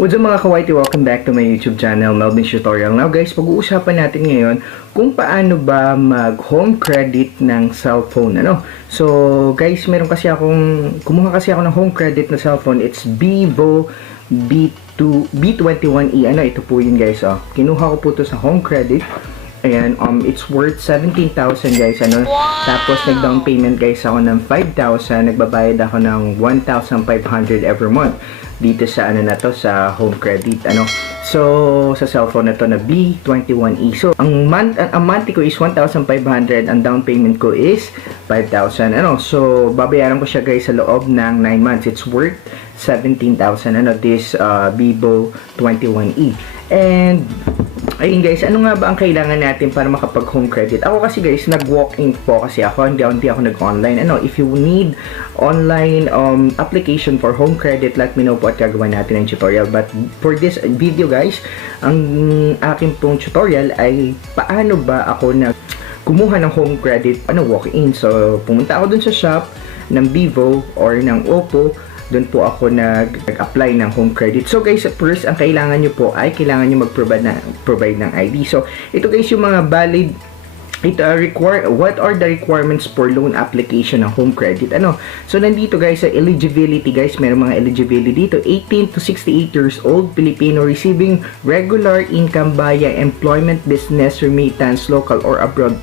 What's up mga kawaiti? Welcome back to my YouTube channel, Melvin's Tutorial. Now guys, pag-uusapan natin ngayon kung paano ba mag-home credit ng cellphone. So guys, kumuha kasi ako ng home credit na cellphone. It's Vivo B21e. Ito po yun guys. Kinuha ko po to sa home credit. Ayan, it's worth 17,000 guys, Wow! Tapos nag-down payment guys ako ng 5,000, nagbabayad ako ng 1,500 every month dito sa sa home credit, So, sa cellphone na to na B21e. So, ang monthly ko is 1,500, ang down payment ko is 5,000, So, babayaran ko siya guys sa loob ng 9 months. It's worth 17,000, this Vivo 21e. And ayun guys, ano nga ba ang kailangan natin para makapag home credit? Ako kasi guys, nag-walk-in po kasi ako, hindi ako nag-online. If you need online application for home credit, let me know po at gagawa natin ng tutorial. But for this video guys, ang akin pong tutorial ay paano ba ako kumuha ng home credit, walk-in. So, pumunta ako dun sa shop ng Vivo or ng Oppo. Doon po ako nag-apply ng home credit. So guys, first, ang kailangan nyo po ay kailangan nyo mag-provide ng ID. So, ito guys yung mga valid, what are the requirements for loan application ng home credit? So, nandito guys sa eligibility guys, meron mga eligibility dito. 18 to 68 years old, Filipino, receiving regular income via employment, business, remittance, local or abroad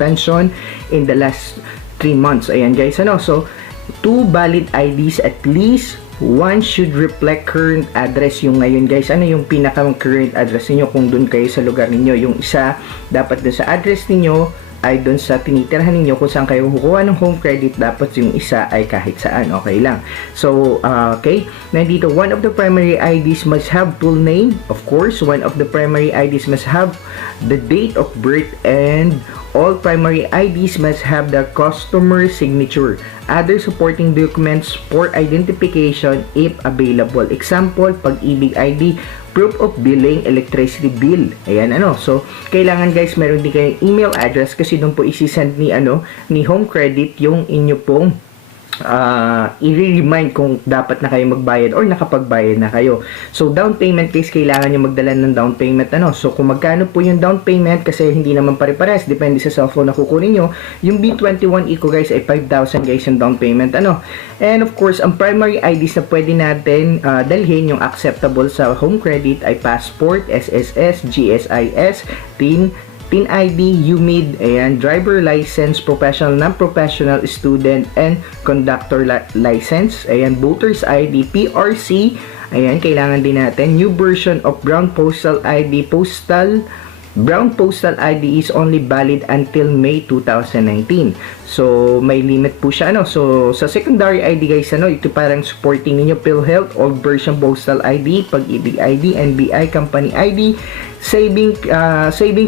pension in the last 3 months. Ayan guys, So, 2 valid IDs at least. 1 should reflect current address. Yung ngayon guys, yung pinaka-current address niyo kung doon kayo sa lugar niyo. Yung isa, dapat doon sa address niyo ay doon sa tinitirhan niyo kung saan kayo kukuha ng home credit. Dapat yung isa ay kahit saan, okay lang. So, okay, nandito, one of the primary IDs must have full name. Of course, one of the primary IDs must have the date of birth, and all primary IDs must have the customer signature. Other supporting documents for identification if available. Example, Pag-ibig ID, proof of billing, electricity bill. Ayan, So, kailangan guys, meron din kayong email address kasi doon po isi-send ni home credit yung inyo pong i-remind kung dapat na kayo magbayad or nakapagbayad na kayo. So, down payment guys, kailangan nyo magdala ng down payment, So, kung magkano po yung down payment, kasi hindi naman pare-pares, depende sa cellphone na kukunin nyo. Yung B21e ko guys ay 5,000 guys yung down payment, And of course, ang primary IDs na pwede natin dalhin yung acceptable sa home credit ay passport, SSS, GSIS, PIN ID, UMID, ayan, driver license, professional, non-professional, student, and conductor license, ayan, voter's ID, PRC, ayan, kailangan din natin, new version of brown postal ID, brown postal ID is only valid until May 2019. So, may limit po siya, So, sa secondary ID guys, ito parang supporting ninyo PhilHealth, old version postal ID, Pag-ibig ID, NBI, company ID, saving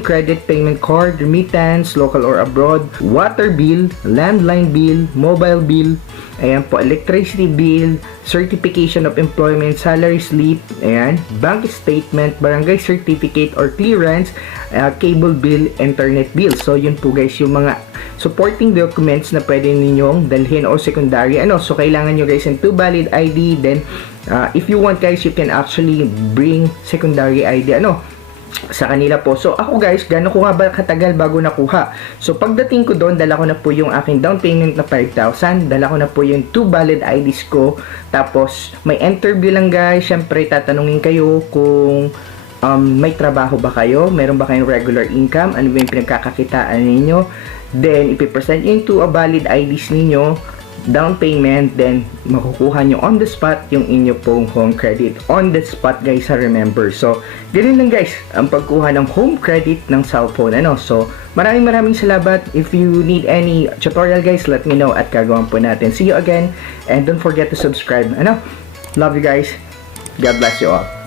credit, payment card, remittance, local or abroad, water bill, landline bill, mobile bill, ayan po, electricity bill, certification of employment, salary slip, ayan, bank statement, barangay certificate or clearance, cable bill, internet bill. So, yun po guys, yung mga supporting documents na pwede ninyong dalhin o secondary. So, kailangan nyo guys ng 2 valid ID. Then, if you want guys, you can actually bring secondary ID, sa kanila po. So, ako guys, gano'n ko nga ba katagal bago nakuha? So, pagdating ko doon, dala ko na po yung aking down payment na 5,000. Dala ko na po yung 2 valid IDs ko. Tapos, may interview lang guys. Siyempre, tatanungin kayo kung may trabaho ba kayo? Meron ba kayong regular income? Ano ba yung pinagkakakitaan ninyo? Then, ipipresent yung 2 valid IDs ninyo, down payment, then makukuha nyo on the spot yung inyo pong home credit. On the spot guys, remember. So, ganun lang guys, ang pagkuha ng home credit ng cellphone, So, maraming salamat. If you need any tutorial guys, let me know at gagawin po natin. See you again, and don't forget to subscribe. Love you guys. God bless you all.